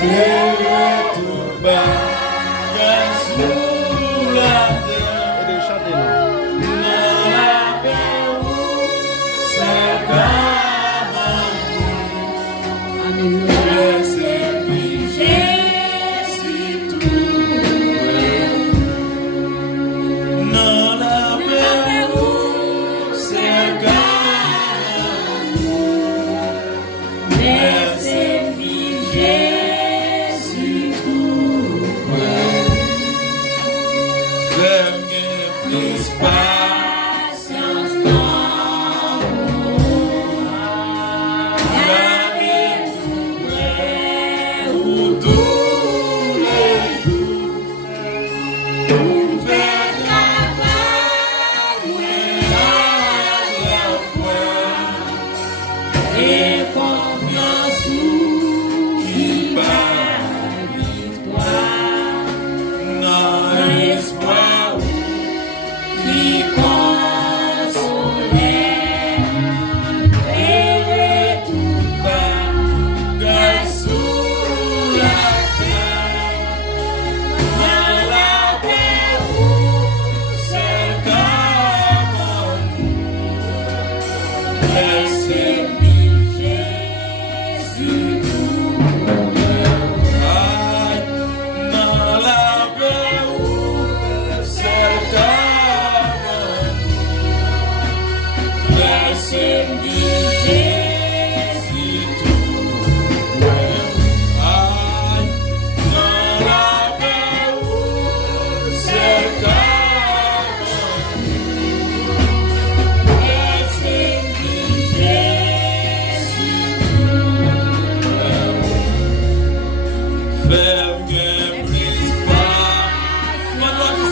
Fais tout bas, sous la terre. Et de chanter là. Dans la paix où c'est comme Alléluia. c'est Jésus tout dans la paix où c'est comme Laissez Jésus tout. Fais-moi plus patience dans pour tous les jours. Fais la foi et confiance qui bat victoire. Dans l'espoir qui consolait et tout bas sous la terre. Dans la paix où c'est comme laissez Jésus tout. Aïe, dans la paix où c'est comme laissez Jésus tout. Aïe, dans la paix où c'est comme laissez Jésus tout. Fais-moi plus patience.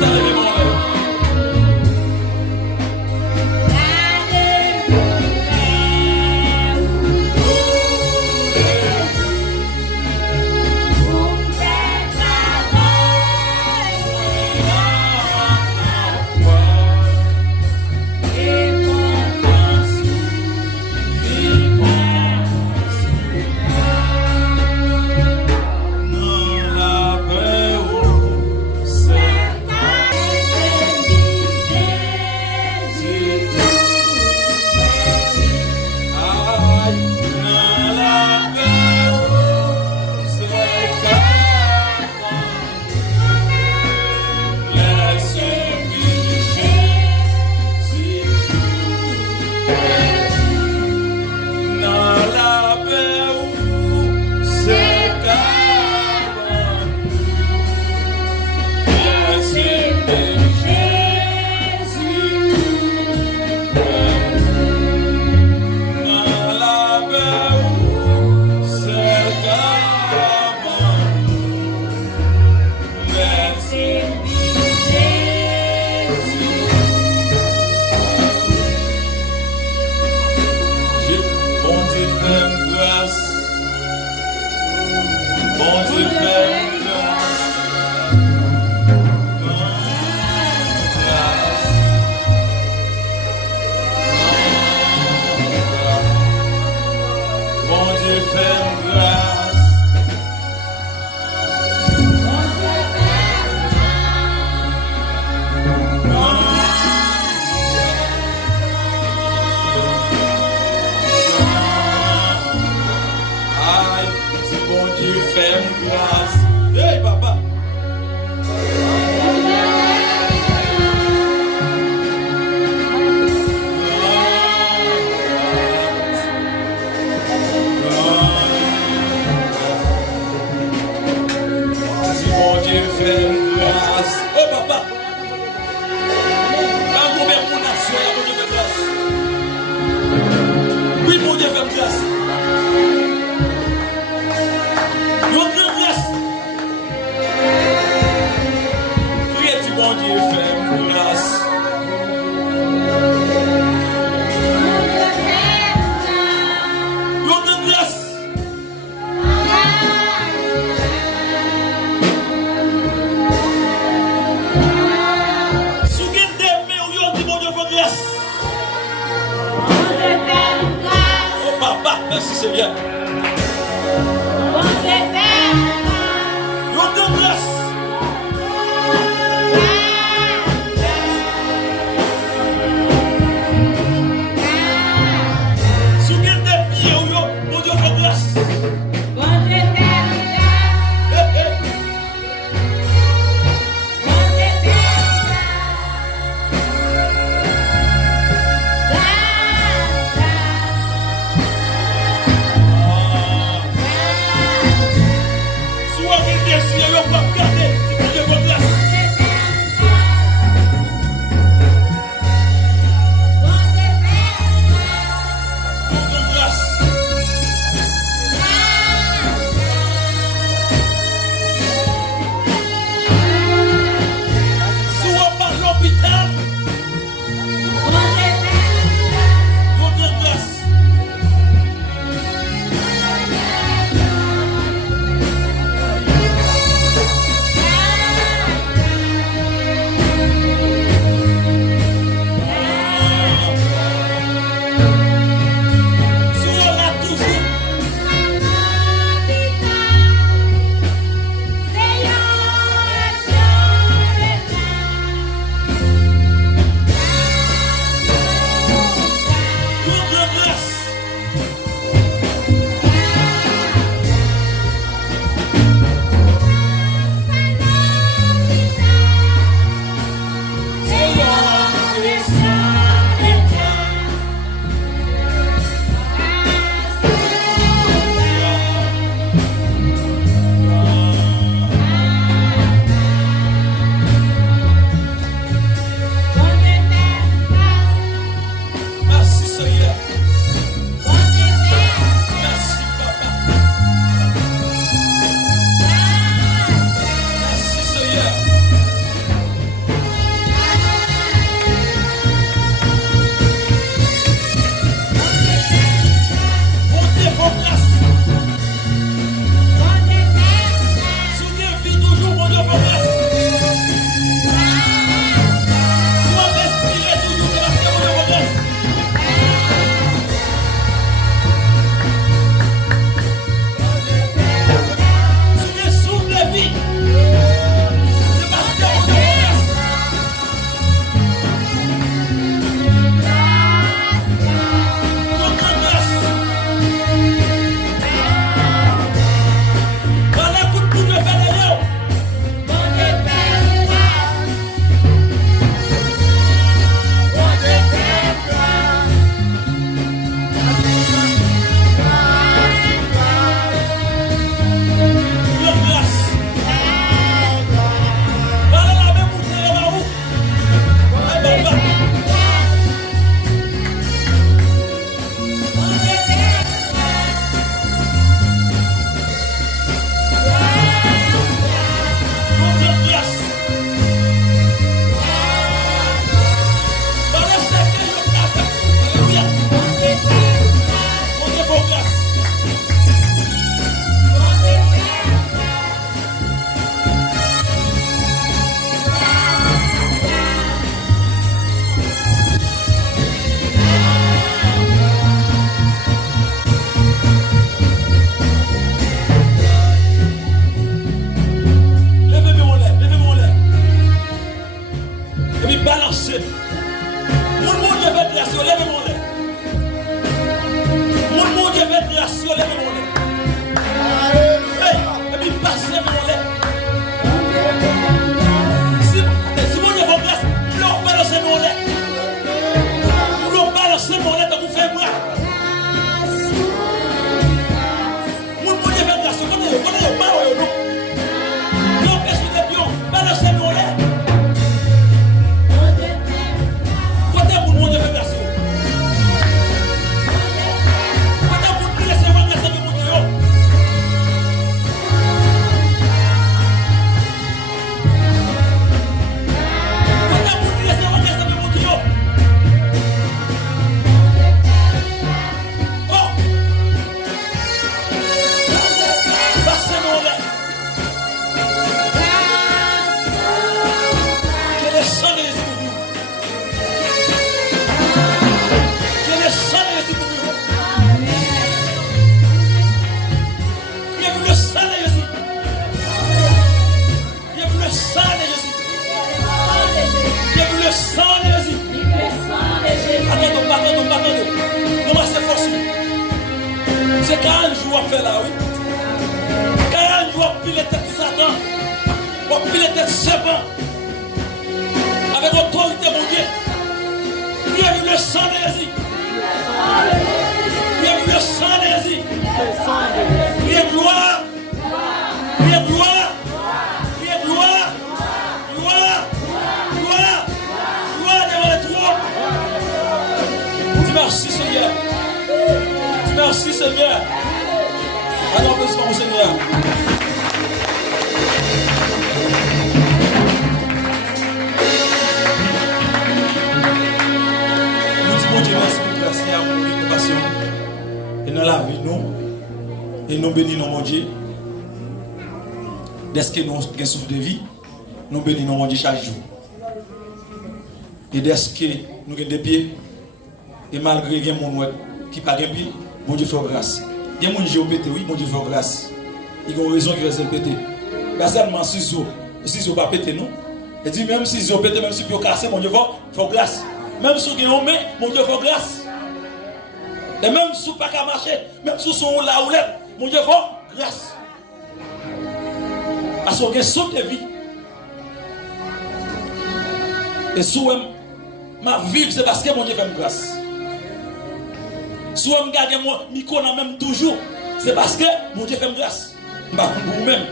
Moi, toi, tu sais, les mots. Hey, papa. Si mon Dieu fait grâce. Oh, papa. Quand vous mettez mon nation, il y a de grâce. Oui, mon Dieu fait grâce. Mon Dieu grâce. Mon Dieu fait grâce. L'homme de grâce. Souviens de mes aujourd'hui, mon Dieu fait grâce. Oh papa, merci Seigneur. On se fait C'est 40 jours à faire là, oui. 40 jours à piler tête Satan. À piler tête serpent. Avec autorité, mon Dieu. Il y a eu le sang de Jésus. Il y a eu le sang de Jésus. Il y a gloire. Il y a gloire. Il y a gloire. Gloire. Gloire. Gloire devant les trônes. Dis merci, Seigneur. Dis merci, Seigneur. Alors, applaudissement au Seigneur. Nous disons Dieu merci pour grâce et amour et compassion. Et dans la vie, nous, et nous bénissons mon Dieu. Dès que nous avons souffle de vie, nous bénissons mon Dieu chaque jour. Et dès que nous avons des pieds, et malgré que nous avons qui pas de pieds, mon Dieu fait grâce. Il y a des gens qui ont pété, oui, mon Dieu fait grâce. Ils ont raison qu'ils veulent péter. Personnellement, si ils n'ont pas pété, non. Et dit même si ils ont pété, même si ils ont cassé, mon Dieu fait grâce. Même si ils ont mis, mon Dieu fait grâce. Et même si ils n'ont pas marcher, même si ils sont là où l'air, mon Dieu fait grâce. Parce qu'on a sauté de vie. Et si ma vie, c'est parce que mon Dieu fait grâce. Si on garde moi, micro même toujours, c'est parce que mon Dieu fait grâce. Je ne sais pas pour vous-même.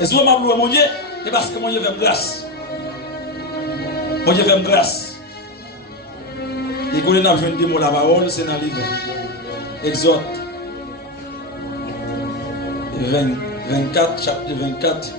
Et si on m'a mon Dieu, c'est parce que mon Dieu fait grâce. Mon Dieu fait grâce. Et quand on a besoin de dire la parole, c'est dans le livre. Exode 24, chapitre 24.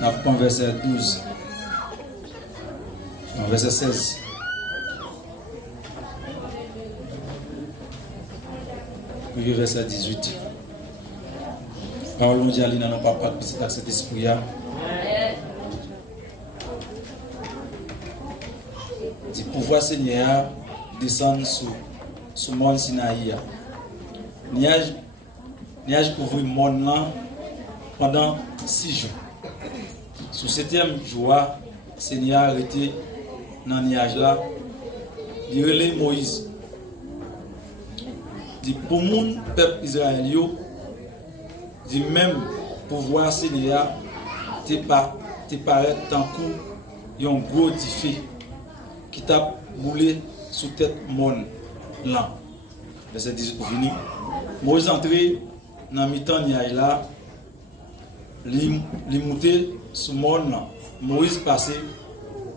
On prend verset 12. Non, verset 16. Puis verset 18. Parole mondiale, nous n'avons pas de petit accès d'esprit. Du pouvoir Seigneur descend sur le monde Sinaï. Nuage couvre le monde là pendant 6 jours. Sous le 7e jour, le Seigneur a arrêté dans le nuage là. Il relève Moïse. Il dit pour mon peuple israélien, il dit même pouvoir Seigneur te paraît tant qu'il y a un gros défi qui t'a boulé sous tête monde là. Verset 18 pour finir. Moïse entré dans le mi-temps nuage là. Il monté sur le monde. Moïse passé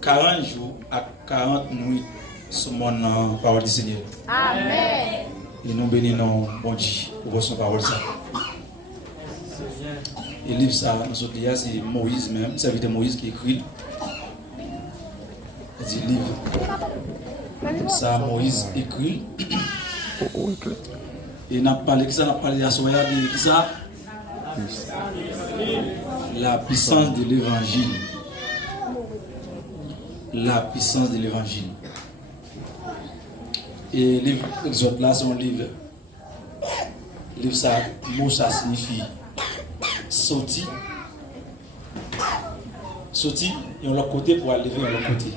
40 jours à 40 nuits sur le monde, parole du Seigneur. Amen. Et nous bénissons bon Dieu pour son parole. Et le livre, ça, c'est Moïse même, c'est de Moïse qui écrit. Il dit livre. Ça, Moïse écrit. Et on a parlé de ça, on a parlé de ça. La puissance de l'évangile. La puissance de l'évangile. Et le livre Exode là, c'est un livre. Le livre ça, mot ça signifie sorti. Sorti, et on l'autre côté pour aller vers l'autre côté.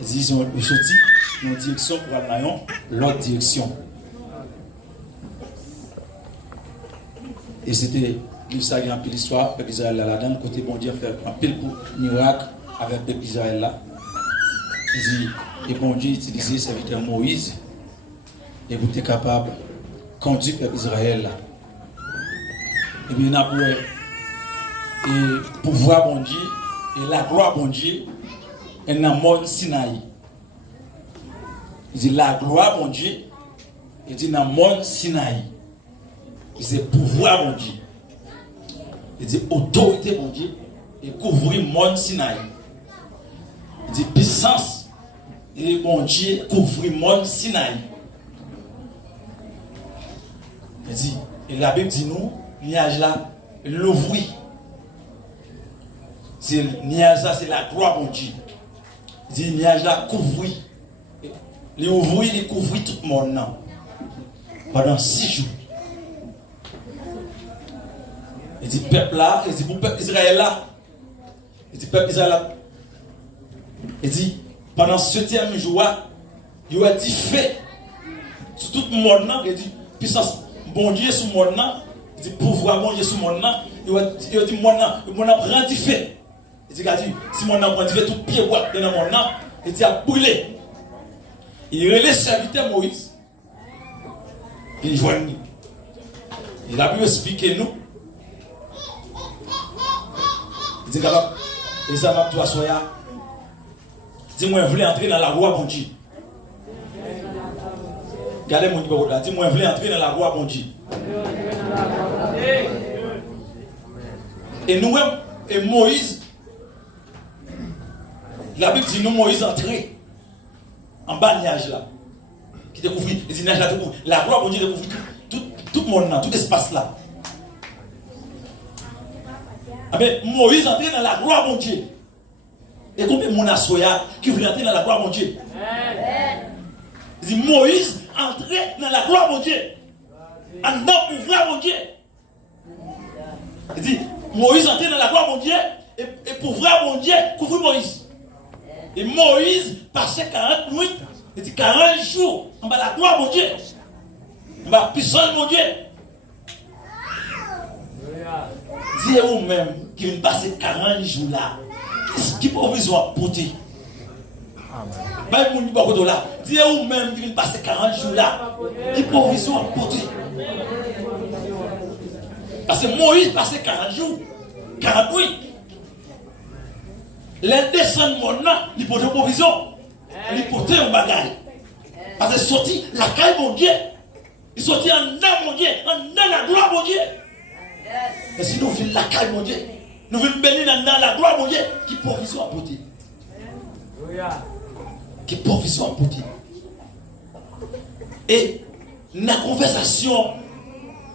Ils ont sorti dans une direction pour aller dans l'autre direction. Et c'était ça qui a un peu l'histoire, peuple Israël là-dedans, côté bon Dieu fait un pile pour miracle avec peuple Israël là. Il dit, et bon Dieu utilisait serviteur Moïse et vous êtes capable de conduire peuple Israël là. Et bien après, et pouvoir bon Dieu, et la gloire bon Dieu, et dans le monde Sinaï. Il dit la gloire bon Dieu, il dit dans le monde Sinaï. Il dit pouvoir mon Dieu. Il dit autorité mon Dieu. Et couvrir le monde Sinaï. Il dit puissance. Et mon Dieu couvrir le monde Sinaï. Il dit, et la Bible dit nous, nuage là, l'ouvrir. C'est nuage là, c'est la gloire mon Dieu. Il dit, le nuage là couvrit. Il ouvrit, il couvrit tout le monde. Non. Pendant 6 jours. Il dit, peuple là, il dit, pour peuple Israël là. Il dit, peuple Israël là. Il dit, pendant ce 7e jour, il a dit fait sur tout le monde. Il dit, puissance, bon Dieu sur le monde. Il dit, pouvoir, bon Dieu sur le monde. Il a dit, le monde a pris du feu. Il dit, si le monde a pris du feu, tout pied boit dans le monde. Il dit, il a brûlé. Il a laissé serviteur Moïse. Il joignit. Il a pu expliquer nous. Il dit, capable, et ça m'a toi soya. Dis-moi, je voulais entrer dans la loi, mon Dieu. Regardez mon numéro là. Dis-moi, je voulais entrer dans la loi, mon Dieu. Et nous, et Moïse, la Bible dit nous, Moïse entré en bas de nuage là. Qui découvre, les nuages là découvre. La loi, mon Dieu, découvre tout le monde là, tout l'espace là. Ah ben, Moïse entré dans la gloire, mon Dieu. Et combien de monde a soya qui veut entrer dans la gloire, mon Dieu? Il dit Moïse entré dans la gloire, mon Dieu. En dedans, pouvoir, mon Dieu. Il dit Moïse entré dans la gloire, mon Dieu. Et pouvoir, mon Dieu, couvre Moïse. Et Moïse passait 40 nuits. Il dit 40 jours en bas de la gloire, mon Dieu. En bas de la puissance, mon Dieu. Dis vous-même qui vient passer 40 jours là. Qui provisoire porter? Même mon niveau là. Dis vous-même qui vient passer 40 jours là. Qui provisoire porter? Parce que Moïse passait 40 jours, 40 nuits. Les descendants mon nom, ils portent provision. Ils portent un bagage. Parce que sorti la caille mon Dieu. Ils sortent en dedans mon Dieu, en dedans la gloire mon Dieu. Et si nous vivons la caille, mon Dieu, nous vivons bénir dans la gloire, mon Dieu, qui provision à porter. Qui provision à porter. Et la conversation,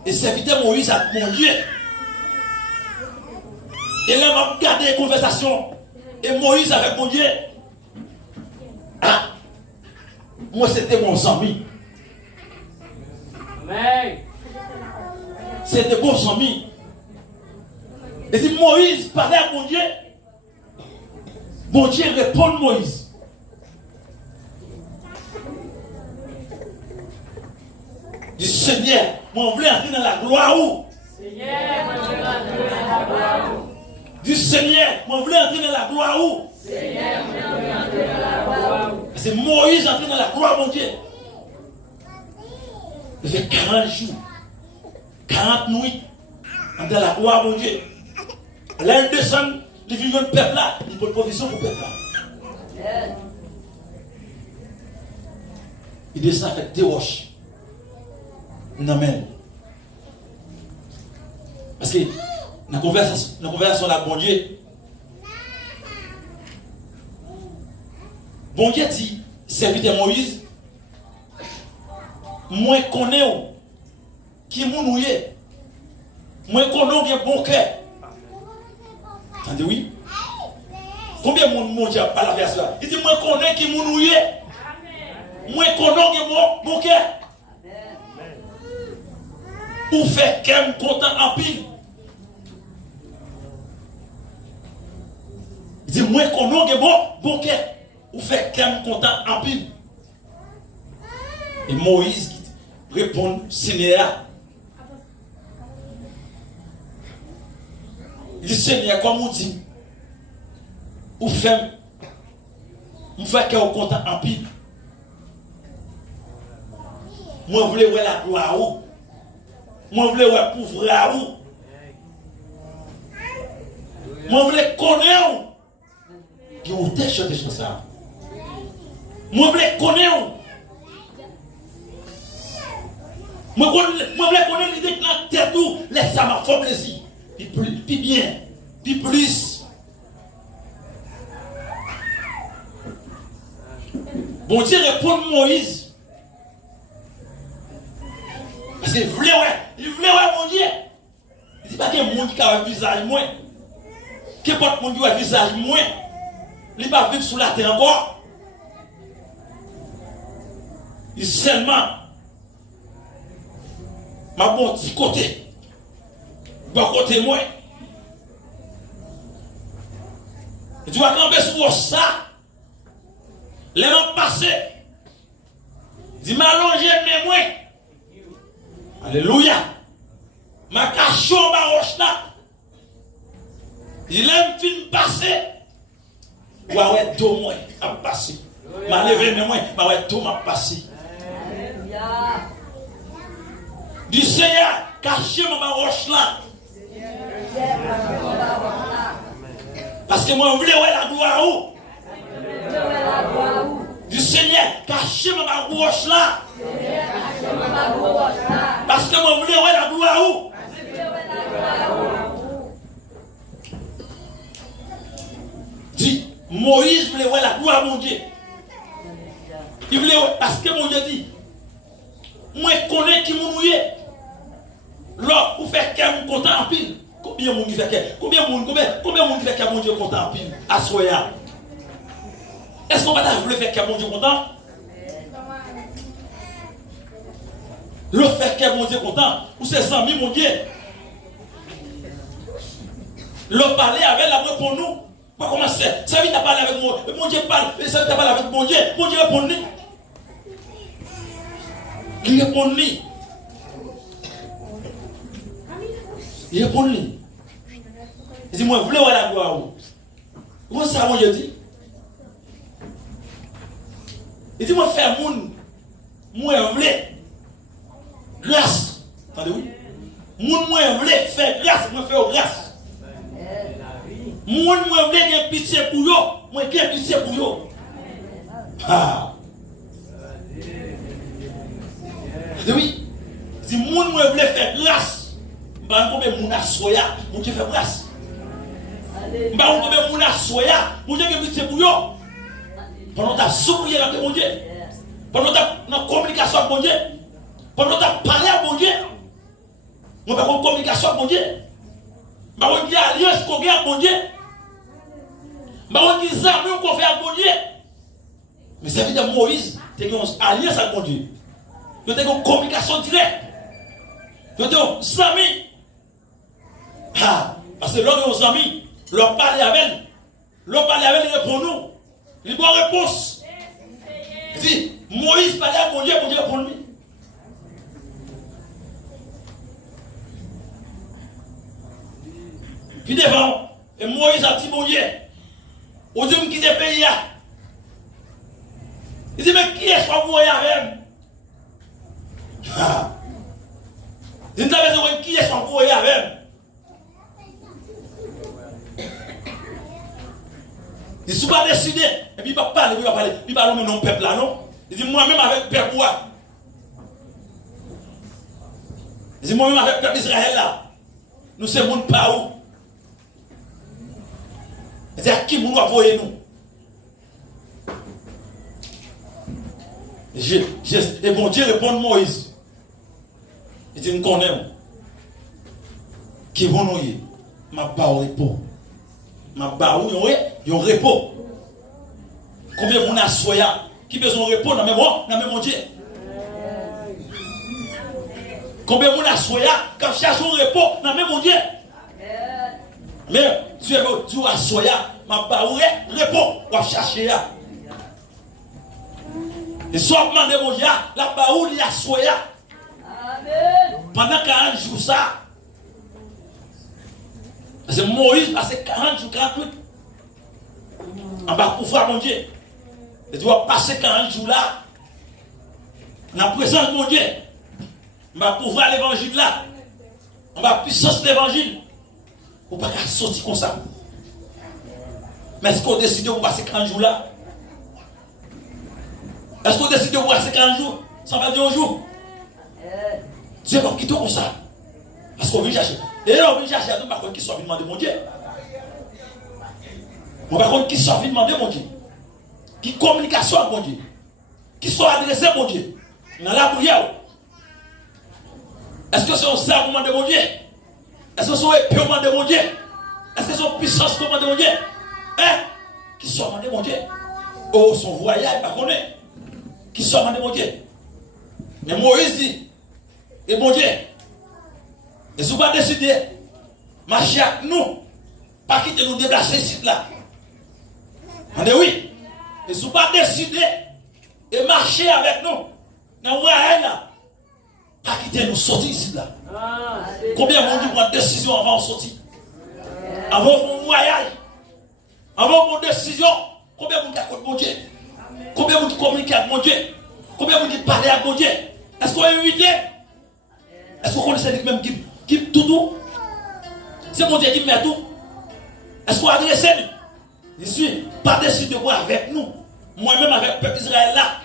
et serviteur Moïse à mon Dieu. Et là, m'a regardé la conversation. Et Moïse avec mon Dieu. Ah, moi, c'était mon ami. Amen. C'était mon ami. Et si Moïse parlait à mon Dieu, mon Dieu répond à Moïse. Du Seigneur, moi je voulais entrer dans la gloire où? Seigneur, moi je voulais entrer dans la gloire où? Du Seigneur, moi je voulais entrer dans la gloire où? Seigneur, moi je voulais entrer dans la gloire où? C'est Moïse entré dans la gloire, mon Dieu. Il fait 40 jours, 40 nuits dans la gloire, mon Dieu. Là, il descend, il vit le peuple là, il peut provision pour le peuple là. Il descend avec des roches. Non, mais. Parce que dans la conversation là, bon Dieu. Bon Dieu dit, serviteur Moïse, moi je connais qui mounouye. Moi je connais qui est bon cœur. Attendez, oui? Combien de monde Dieu parle avec ça? Il dit, moi je connais qui mounouye. Moi je connais qui est bon cœur. Ou fait qu'elle content en pile. Il dit, moi je connais qui est bon cœur. Ou fait qu'elle content en pile. Et Moïse répond, Seigneur. Il dit, Seigneur, comme on dit, ou fait qu'elle content en pile. Moi, je voulais voir la gloire où. Moi, je voulais voir le pouvoir où. Moi, je voulais connaître où. Qui ont été chantés sur ça. Moi, je voulais connaître où. Moi, je voulais connaître l'idée que la terre d'où. Laisse ça m'a fait plaisir. Puis bien. Puis plus. Bon Dieu répond à Moïse. Parce qu'il voulait voir mon Dieu. Il dit pas qu'il y a un monde qui a un visage moins. Qu'importe mon Dieu a un visage moins. il va vivre sous la terre encore. Il seulement ma bon petit côté. Bon côté moi. Tu vas camper sur ça. Les gens passés. Dis m'allonger mes moi. Alléluia. Ma cachon ma roche là. Il aime fin passer. Ouais, deux mois à passer. Ma levé mes moi, ma ouais tout m'a passé. Du Seigneur, cachez ma roche là. Parce que moi, je voulais voir la gloire où? Du Seigneur, cachez ma roche là. Parce que moi, je voulais voir la gloire où? Dit, Moïse voulait voir la gloire, mon Dieu. Il voulait voir, parce que mon Dieu dit, moi, je connais qui m'a mouillé. Là, vous faites qu'un content en pile. Combien de monde fait qu'un? Combien de monde fait qu'un mon Dieu content en pile? À Soya. Est-ce qu'on va vouloir faire qu'un mon Dieu content? Le fait qu'un mon Dieu content, ou ses amis, mon Dieu. Le parler avec la voix pour nous. Pas commencer. Ça veut parler avec moi. Mon Dieu parle. Ça veut parler avec mon Dieu. Mon Dieu répond ni. Il répond ni. Il répond ni. Il dit, moi, vous voulez voir la gloire où? Comment ça, mon Dieu dit? Il dit, moi, faire mon. Moi, je voulais. Grâce. Attendez, oui. Moi, je voulais faire grâce. Moi, faire grâce. Moi, je voulais gagner pitié pour eux. Moi, je gagne pitié pour eux. Ah. Oui. Si moi, je voulais faire grâce. Bah, on peut mon assoya, mon Dieu fait grâce. Bah, on peut mon assoya, mon Dieu fait pitié pour eux. Pendant ta souffrir avec mon Dieu. Pendant ta communication avec mon Dieu. Pendant ta parler avec mon Dieu. On va avoir communication avec mon Dieu. Bah, on dit alliance qu'on gagne avec mon Dieu. Bah, on dit amis qu'on fait avec mon Dieu. Mais ça veut dire Moïse, tu as une alliance avec mon Dieu. Tu as une communication directe. Tu as des amis. Ah, parce que l'homme est aux amis, leur parler avec, il répond nous. Il doit réponse. Il dit, Moïse parlait à mon Dieu répond lui. Puis devant, et Moïse a dit mon Dieu, on dit qui est pays. Il dit, mais qui est-ce qu'on voit avec? Ah. Il dit, qui est-ce qu'on voit avec? Il ne sont pas décidé. Et puis il va parler, il va parler mon peuple là, non? Il dit moi-même avec peuple quoi? Il dit moi-même avec peuple Israël là. Nous sommes monde pas où? Il dit à qui vous envoyez nous? Et bon Dieu répond Moïse. Il dit nous connaissons. Qui vous nous y? Ma barre répond. Ma barre il y a un repos. Combien de monde a soya qui besoin de repos dans le même Dieu? Combien de monde a soya qui cherche un repos dans le même Dieu? Mais tu as soya, ma barre repos, on va chercher. Et soit demander mon Dieu, la barre il y a soya. Pendant 40 jours ça. Parce que Moïse passait 40 jours, 48. On va pouvoir, mon Dieu. Et tu vas passer 40 jours là. Dans la présence de mon Dieu. On va pouvoir l'évangile là. On va puissance de l'évangile. On ne va pas sortir comme ça. Mais est-ce qu'on décide de passer 40 jours là? Est-ce qu'on décide de passer 40 jours? Ça va dire un jour. Dieu va quitter comme ça. Parce qu'on vient chercher. Et là, on vient chercher à nous, par contre, qui soit venu demander mon Dieu. On va contre qui soit venu demander mon Dieu. Qui communication avec mon Dieu. Qui soit adressé mon Dieu. Dans la prière. Est-ce que c'est un serment de mon Dieu? Est-ce que c'est un épée de mon Dieu? Est-ce que c'est une puissance de mon Dieu? Hein? qui sont demandés, mon Dieu. Oh, son voyage, pas connaît. Qui sont demandés, mon Dieu. Mais Moïse dit, et mon Dieu, et si vous pas décidé, marcher avec nous, pas quitter nous déplacer ici là. On dit oui. Et si vous pas décidé, et marcher avec nous, dans le voyage là, pas quitter nous sortir ici là. Combien de monde prend décision avant de sortir? Avant mon voyage, avant mon décision, combien de monde qui mon Dieu? Combien de monde qui communique avec mon Dieu? Combien de monde qui parle avec mon Dieu? Est-ce qu'on est invité? Est-ce qu'on connaît celui même qui tout? C'est mon Dieu qui met tout. Est-ce qu'on adresse lui? Je suis pas décidé de voir avec nous. Moi-même avec le peuple d'Israël là.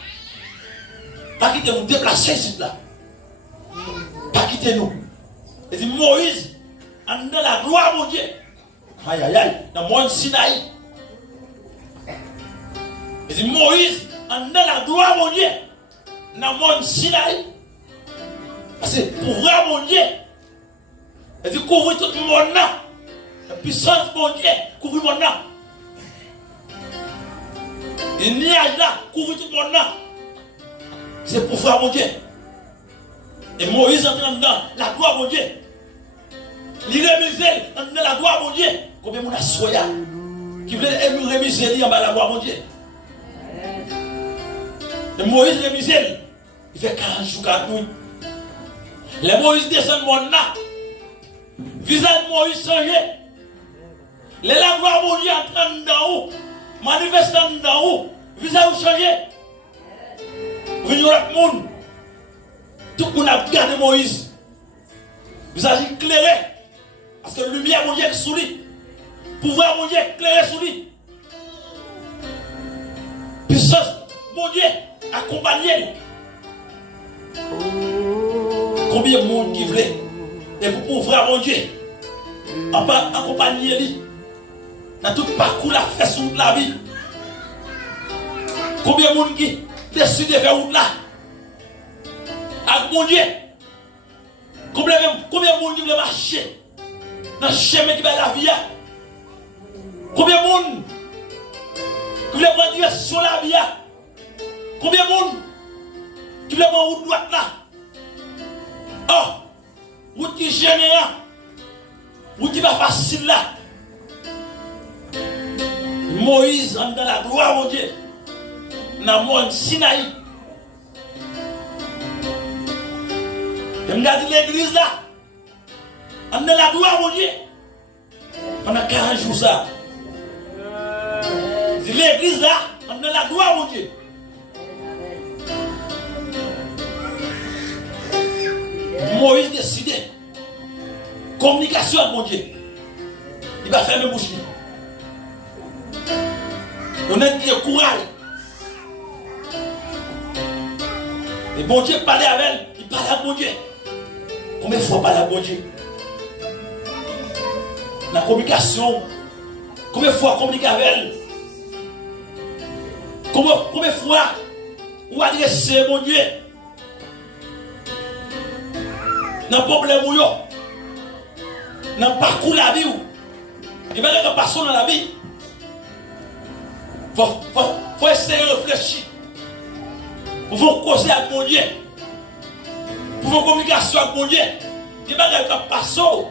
Pas quitter nous déplacer ici là. Pas quitter nous. Il dit Moïse, en dans la gloire mon Dieu. Aïe aïe aïe, dans le monde Sinaï. Il dit Moïse, en dans la gloire mon Dieu. Dans le monde Sinaï. Parce que pour voir mon Dieu, il dit couvrir tout le monde là. La puissance mon Dieu, couvrir mon là. Et nuage là, couvrir tout le monde là. C'est pour voir mon Dieu. Et Moïse entre dans la gloire mon Dieu. Il remise dans la gloire mon Dieu. Combien de monde a soya qui voulait remiser en bas la gloire mon Dieu. Et Moïse remise, il fait 40 jours, 40 nuits. Les Moïse descend mon là. Visage de Moïse changé. Les la gloire mon Dieu entrant dans où, manifestant dans où, visage changé. Venir avec le monde. Tout le monde a regardé Moïse. Visage éclairé. Parce que la lumière, mon Dieu, est sous lui. Pouvoir, mon Dieu, éclairé sous lui. Puissance, mon Dieu, accompagné. Combien de monde qui voulait, et pour pouvoir, mon Dieu, accompagner lui. Dans tout parcours, la fait sur la vie. Combien de monde qui décide de faire route là? Avec mon Dieu. Combien de monde qui veut marcher dans le chemin qui va la vie? Combien de monde qui veut prendre direction la vie? Combien de monde qui veut prendre route droite là? Oh, route qui gêne, route qui va facile là. Moïse entre dans la gloire, mon Dieu, dans le monde Sinaï. Je me regarde l'église là, entre dans la gloire, mon Dieu, pendant 40 jours ça. L'église là, entre dans la gloire, mon Dieu. Moïse décidé, communication avec mon Dieu. Il va fermer bouche. On a dit courage. Et bon Dieu parlait avec elle, il parlait avec mon Dieu. Combien de fois parler avec mon Dieu? La communication. Combien de fois communiquer avec elle? Combien de fois ou adresser mon Dieu? Dans le problème où yo, dans le parcours de la vie, il va y avoir des personnes dans la vie. Faut essayer de réfléchir. Pour faire causer avec mon Dieu. Pour faire communication avec mon Dieu. Il va y avoir des personnes.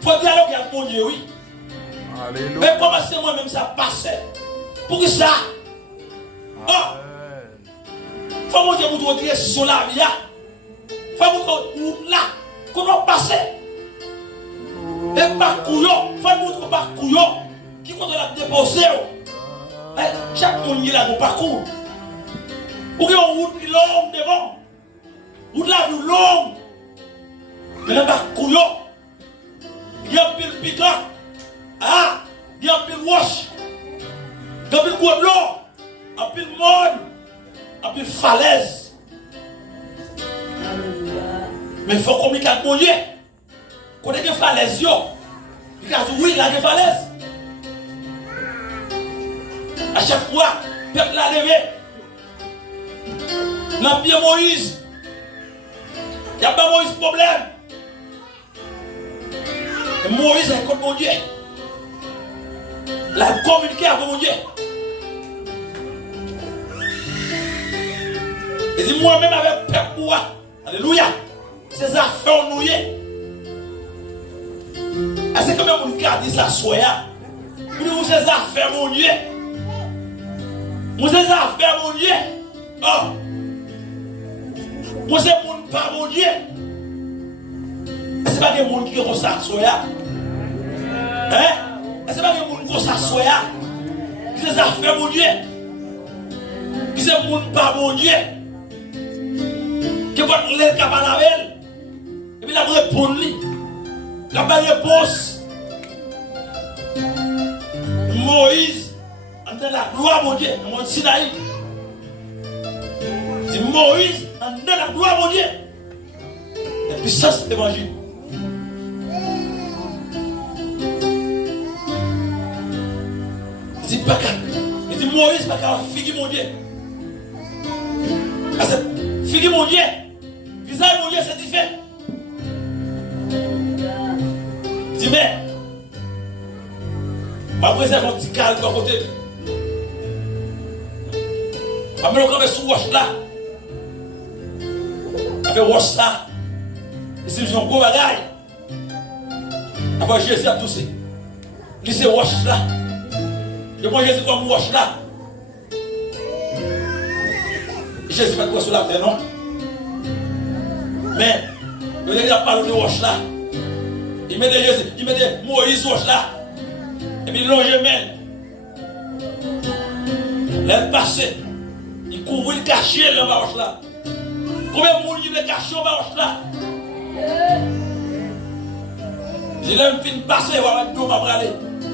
Faut dialoguer avec mon Dieu, oui. Alléluia. Mais comment c'est moi-même ça passe? Pour qui ça? Oh! Faut mon Dieu vous dire sur la vie. Faut vous là, comment passer? Et parcours, faut vous parcours qui compte la déposer. Chaque monde qui a un parcours. Ou qu'il y a une route longue devant. Ou de la vie longue. Mais le parcours, il y a un pile piquant. Ah, il y a un pile roche. Il y a un pile gros de l'eau. Un pile monde. Un pile falaise. Mais il faut communiquer avec mon Dieu. Quand il y a des falaises, il y a oui, il y a des falaises. À chaque fois, le peuple l'a levé. Dans le pied Moïse, il n'y a pas Moïse problème. Et Moïse est contre mon Dieu. La communiquer avec mon Dieu. Et dit moi-même avec peuple moi. Alléluia. Ces affaires nous y est. C'est comme on garde ça soya. Pour ces affaires mon Dieu. Pour ces affaires mon Dieu. Oh. Pour ces monde pas mon Dieu. C'est pas que monde qui est comme ça soya. Hein? C'est pas que monde qui est comme ça soya. Ces affaires mon Dieu. Qui c'est monde pas mon Dieu. Qui va les capables avec elle. Et puis la réponse lui. La bonne réponse. Moïse, en dans la gloire, mon Dieu, dans mon Sinaï. C'est Moïse, en dans la gloire, mon Dieu. La puissance de l'évangile. Il dit pas qu'à. Il dit Moïse, pas qu'à figuer, mon Dieu. Figuer, mon Dieu. Visage, mon Dieu, c'est différent. Dis mais, ma présence est un petit calme à côté. Après, on va sous wash là. Après, wash là. Et si j'ai un gros bagage, après, Jésus a toussé. Il s'est wash là. Et moi, Jésus comme wash là. Jésus va pas sur la terre, non? Mais, il a parlé de wash là. Il met des Moïse wash là. Et puis il longe main. L'air passé. Il couvre le cachet le wash là. Combien de monde qui le cacher au wash là? Il a un fin passé, voilà, il m'a bralé.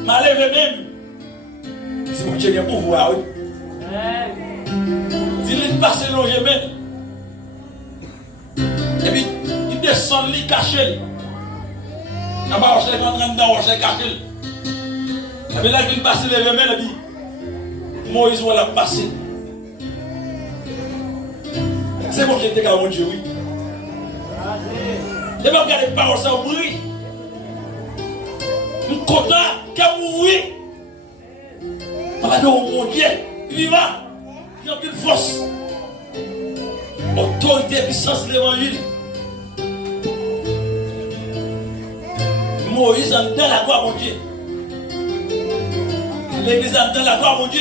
M'a levé même. C'est mon Dieu qui a pouvoir, oui. Il est passé longe main. Et puis il descend, il cache. On va acheter quand on rentre dans le caché. Et puis là, il passe les remèdes, et puis Moïse va la passer. C'est bon qui était comme mon Dieu, oui. Et puis regardez les paroles, ça mourir. Je suis content qu'il a mouru. On va dire, oh mon Dieu, il vivant. Il a plus de force. Autorité et puissance de l'évangile. Moïse en dans la gloire, mon Dieu. L'église en dans la gloire, mon Dieu.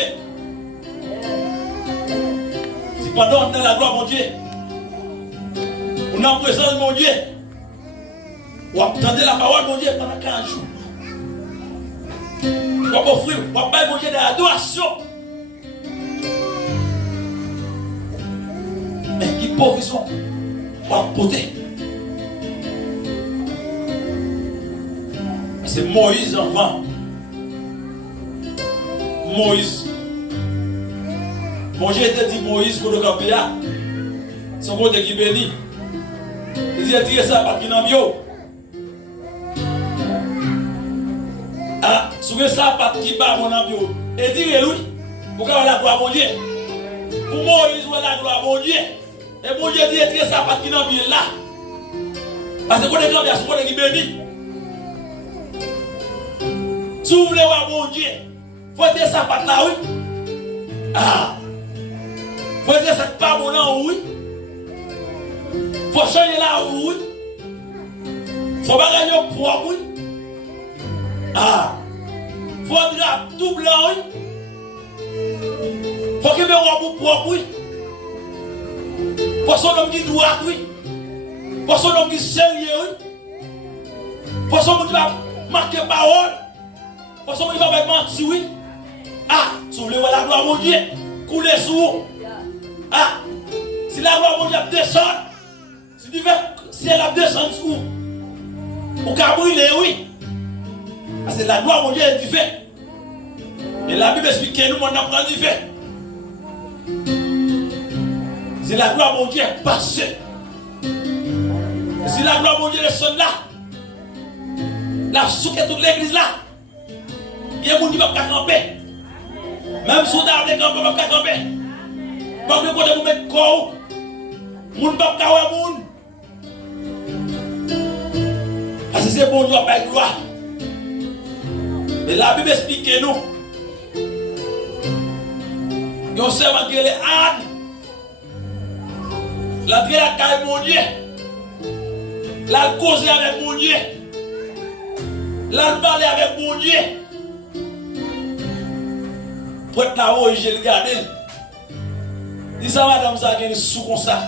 Si pendant dans la gloire, mon Dieu, on est en présence, mon Dieu. On entendez la parole, mon Dieu, pendant 15 jours. On va offrir, on va faire, mon Dieu, de l'adoration. Mais qui pauvres sont, on va porter. C'est Moïse enfant. Moïse. Mon Dieu était dit Moïse pour le campéa. Son côté qui bénit. Il dit tirer ça par qui n'a bio. Ah, souvent ça par qui bat mon ambio. Et dire lui, pour qu'on la gloire à mon Dieu. Pour Moïse, on la gloire à mon Dieu. Et mon Dieu dit tirer ça par qui n'a bio là. Parce que quand les gens viennent, son côté qui bénit. Si vous voulez voir mon Dieu, il faut dire ça pas là, oui. Ah, il faut dire ça pas mon nom, oui. Il faut changer là, oui. Il faut pas gagner au poids, oui. Ah, il faut dire tout blanc, oui. Il faut qu'il me voit pour poids, oui. Il faut son homme qui doit, oui. Il faut son homme qui sérieux, oui. Il faut son homme qui va marquer parole. Parce qu'il va pas mentir, oui. Ah, si vous voulez voir la gloire de Dieu, couler sous. Ah, si la gloire de Dieu descend, si elle descend sous, vous pouvez brûler, oui. Parce que la gloire de Dieu est différente. Et la Bible explique que nous, on apprend différent. Si la gloire de Dieu est passée, si la gloire de Dieu descend là, la souque toute l'église là. Il y a des gens qui ne peuvent pas camper. Même si on a des gens qui ne peuvent pas camper. Parce que quand vous mettez corps, les gens ne peuvent pas camper. Parce que c'est bon, Dieu n'a pas de gloire. Mais la Bible explique nous. Il y a un servant qui est Anne. La vie la caille mon Dieu. La cause avec mon Dieu. La parler avec mon Dieu. Pour être là-haut, j'ai regardé. Dis ça, madame, ça a sous comme ça.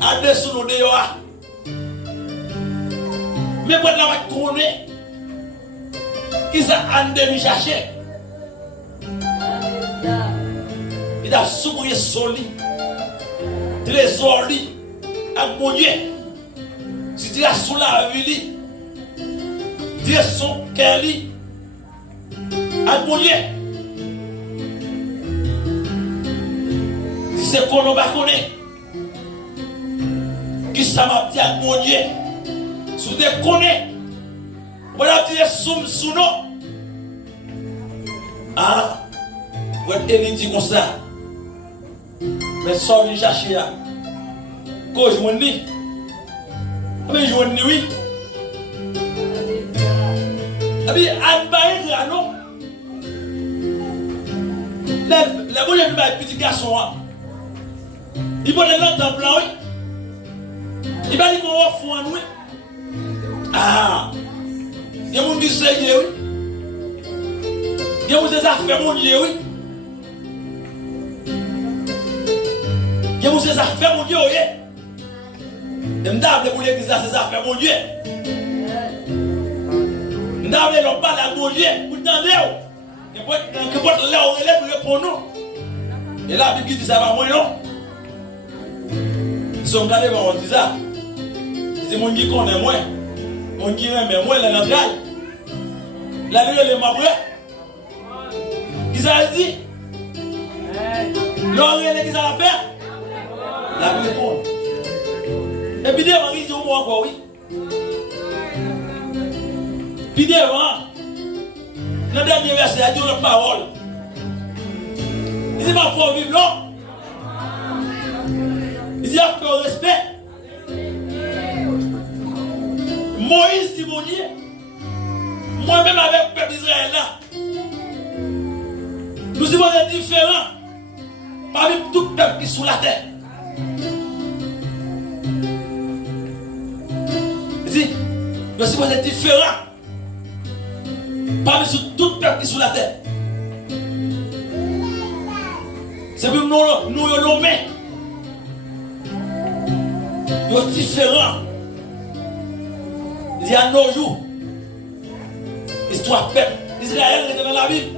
À deux sous nos dehors. Mais pour être là, on connaît. Qui ça a de chercher? Il a souillé son lit. Trésor lit. Avec mon Dieu. Si tu as sous la vie, tu as son cœur lit. Avec mon Dieu. Si c'est qu'on ne va connaître. Qui ça m'a dit avec mon Dieu? Si tu connais. Voilà, tu es sous nous. Ah, vous êtes dit comme ça. Mais ça, vous cherchez là. Quand je vous dis, mais je vous dis oui. Et puis, à ne pas non. La bonne est un petit garçon. Il va aller dans le temple, oui. Il va dire qu'on va fouiller, oui. Ah. Il y a des gens qui sont sérieux, oui. Il y a des affaires, mon Dieu, oui. Il y a des affaires, mon Dieu, oui. Je me dis pour l'église, ces affaires, mon Dieu. Je me dis pour parler à mon Dieu, pour t'entendre. Que votre là, on est pour répondre. Et là, la Bible dit ça va moi, non? Ils sont regardés, on dit ça. Ils disent, mon Dieu, qu'on est moins. Mon Dieu, mais moi, il est dans le gars. La nuit, elle est ma vraie. Qu'est-ce qu'elle dit? L'oreille, qu'est-ce qu'elle a fait? La Bible répond. Et puis devant, il dit au moins encore, oui. Puis devant, le dernier verset, il dit la parole. Il dit pas pour vivre, non? Il dit à faire respect. Moïse dit, mon Dieu, moi-même avec le peuple d'Israël là, nous sommes différents parmi tout le peuple qui est sous la terre. Il dit, nous sommes différents parmi tout le peuple qui est sous la terre. C'est pour nous nommer. Nous sommes différents. Il dit à nos jours, l'histoire peuple d'Israël est dans la Bible.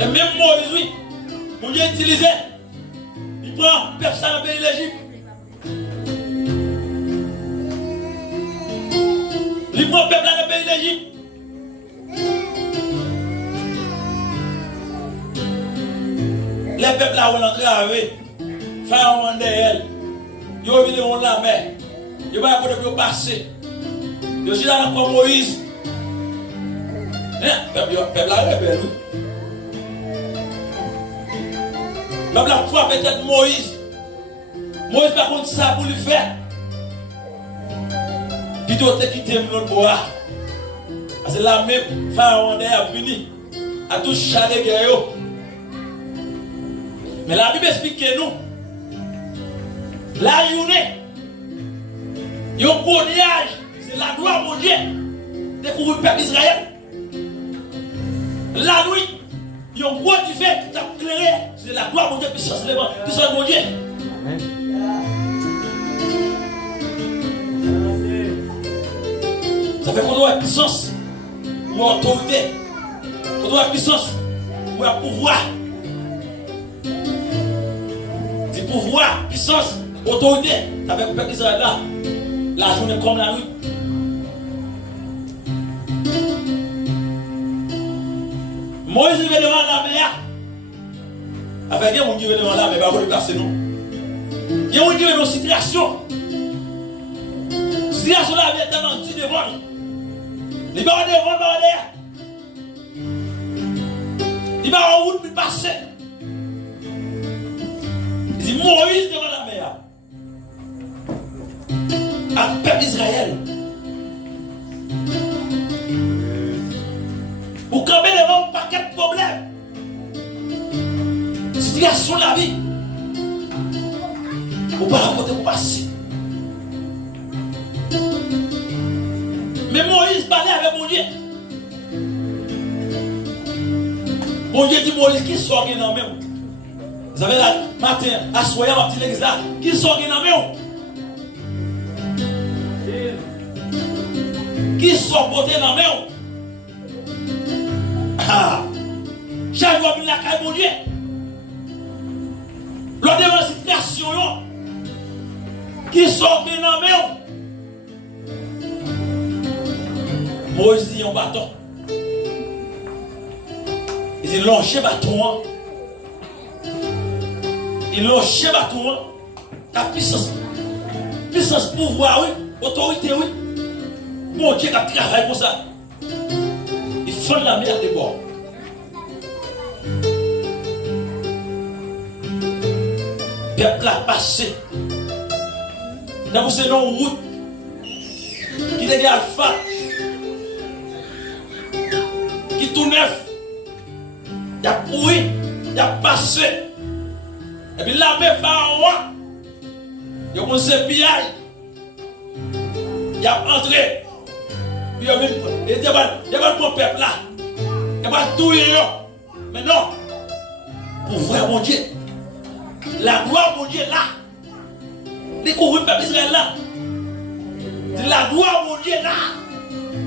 Et même Moïse, oui, mon Dieu utilisé, il prend personne dans le pays de l'Égypte. Il prend peuple dans le pays de l'Égypte. Les peuples là où on entre avec, Pharaon derrière, ils ont vu la mer, ils vont passer. Ils sont là encore Moïse. Le peuple là rebelle, oui. Comme la foi peut-être Moïse. Moïse par contre ça pour lui faire. Puis tu as quitté notre bois. Parce que là même, Pharaon est venu à tout chalet guerre. Mais la Bible explique que nous, la journée, il y a un cognage, c'est la gloire de Dieu, découvrir le peuple d'Israël. La nuit, il y a un gros qui fait, qui a éclairé, c'est la gloire de Dieu, puissance de Dieu. Ça fait qu'on doit avoir puissance, ou autorité, qu'on doit avoir puissance, ou un pouvoir. Du pouvoir, puissance, autorité, ça fait qu'on peut Israël là, la journée comme la nuit. Moïse il va devant la mer. Avec quelqu'un qui va devant la mer, il va pas passer non. Il y a un qui va dans une situation. Situation là, il y a tellement de petits devant. Il va devant, il va derrière. Il va en route pour passer. Il dit Moïse devant la mer. À peuple d'Israël. de la vie. Ou pas raconter pour passer. Mais Moïse parlait avec mon Dieu. Mon Dieu dit Moïse qui sort dans la main. Vous avez la matin, à soyer à petit l'église là, qui sort dans la main. Qui sort porté dans la main. Ah! Chaque fois que la caille mon Dieu. Lors de la situation, qui sort dans la main. Moïse dit un bâton. Il dit lâchez bâton. Il lâche bâton. La puissance. Puissance, pouvoir, oui. Autorité, oui. Mon Dieu qui a travaillé pour ça. Il faut la mer de bord. Peuple a passé. Dans ce long route qui est alpha. Qui tout neuf. Il y a pourri. Il y a passé. Et puis la main pharaon. Il y a commencé à piller. Il y a entré. Il y a pas de mon peuple là. Il n'y a pas de tout. Mais non. Pour voir mon Dieu. La gloire mon Dieu là. Découvrir le peuple Israël là. La gloire mon Dieu là.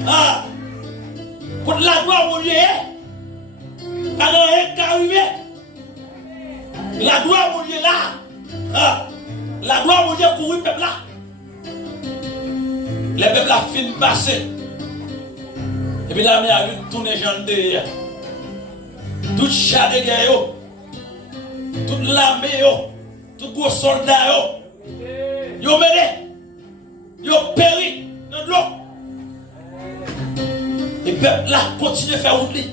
Ah. Quand la gloire mon Dieu est. Alors elle est arrivée. La gloire mon Dieu là. Ah. La gloire mon Dieu couru le peuple là. Les peuples a fini de passer. Et puis la mer a vu tous les gens derrière. Tout chat de guerre, toute l'armée, tout gros soldats, ils ont mené, ils ont péri dans l'eau. Et le peuple là continue à faire oubli.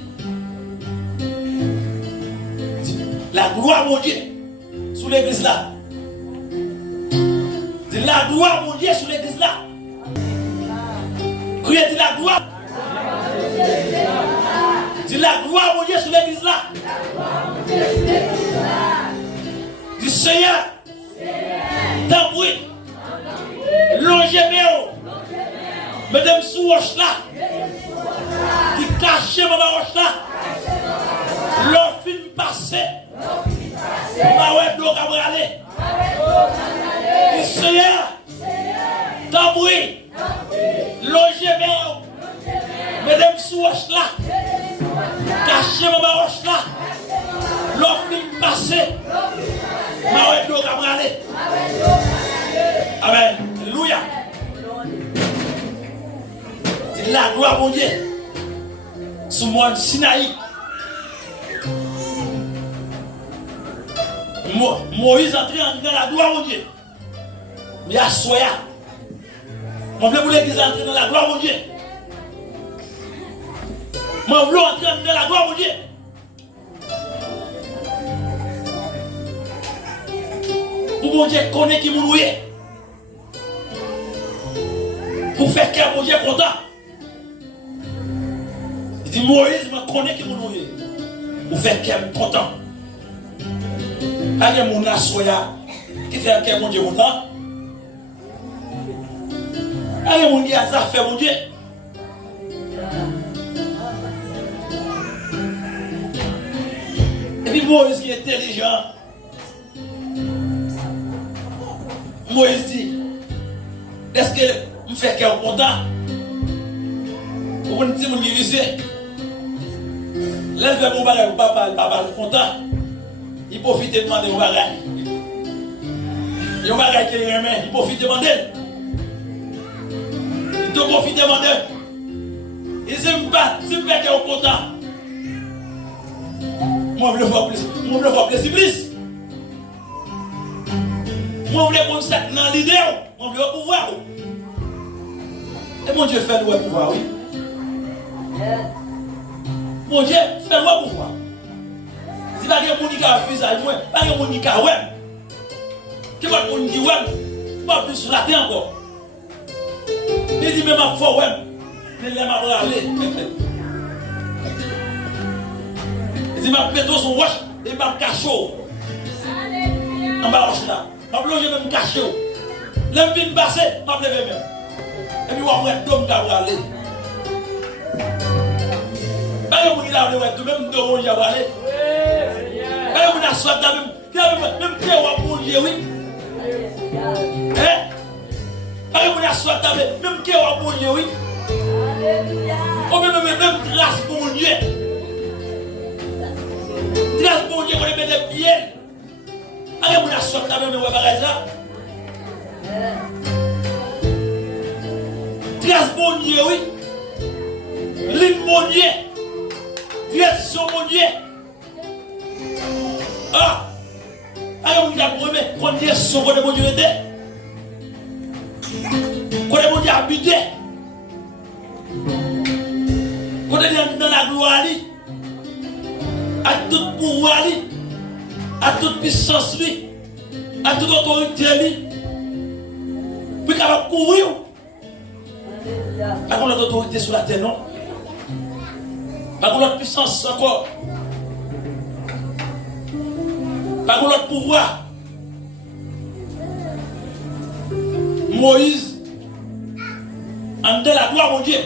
La gloire mon Dieu sous l'église là. La gloire mon Dieu sous l'église là. Criez dit la gloire. Dis la gloire mon Dieu sur l'église là. Dis Seigneur. Tambouille. Longez mesdames sous roche là. Qui cachez ma roche là. Leur film passé. Ma ouais d'eau cabralé. Dis Seigneur. Tambouille. Longez mesdames sous roche là. Cachez ma roche là. Leur film passé. Ma ouais d'eau cabralé. Amen. Alléluia. C'est la gloire mon Dieu. Sous moi Sinaï. Moïse entré dans la gloire mon Dieu. Mais à Soya. Mon bleu voulait qu'ils entrent dans la gloire mon Dieu. Mon bleu entrer dans la gloire mon Dieu. Pour mon Dieu connaît qui vous louez. Pour faire que mon Dieu est content. Il dit Moïse me connaît qui vous louez. Pour faire que mon content. Allez mon assoya qui fait que mon Dieu content. Allez mon Dieu à ça fait mon Dieu. Et puis Moïse qui est intelligent. Moïse dit, est-ce que je fais qu'elle est content? Pour une petite guérison. Là, je vais mon bagage, papa est content. Il profite de demander mon bagage. Il y a un bagage qui est remis, il profite de demander. Il te profite de demander. Et si je fais qu'elle est content, moi je le vois plus. Moi je le vois plus. Moi, je voulais qu'on se dans l'idée, on veut le pouvoir. Et mon Dieu fait le pouvoir, oui. Mon Dieu fait le pouvoir. Si pas que mon Nika fait ça, pas que mon Nika ouais. Qui va mon dire ouais, pas plus sur la terre encore. Il dit même à fort ouais, mais il m'a parlé. Il dit m'a pété son roche et m'a cachot. en bas roche là. Ma plongé même caché. L'homme vient passer, ma levé même. Et puis on va d'homme qui va aller. Pas que vous là on même d'homme qui va aller. Pas que vous n'assoit même qui va bouger oui. Hein? Pas que vous n'assoit même qui va bouger oui. Ou même grâce pour Dieu. Grâce pour Dieu, on les met des pieds. Allez, vous n'assoit même de bagage là. Grâce pour Dieu, oui. Ligne mon Dieu. Direction mon Dieu. Ah. Allez, vous n'avez pas qu'on dise son côté mon Dieu était. Qu'on mon Dieu habité. Qu'on est dans la gloire, à tout pouvoir, à toute puissance, à toute autorité, puis qu'elle va courir. Pas qu'on a d'autorité sur la terre, non? Pas qu'on a de puissance encore. Pas qu'on a de pouvoir. Moïse, en de la gloire, mon Dieu,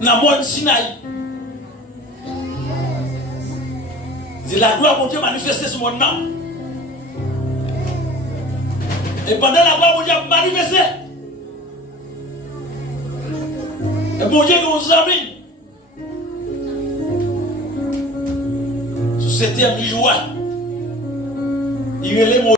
dans le monde Sinaï. C'est la gloire, mon Dieu, manifestée sur mon âme. Et pendant la gloire, mon Dieu, manifesté. Et mon Dieu, nous amis. Sur cette joie, il est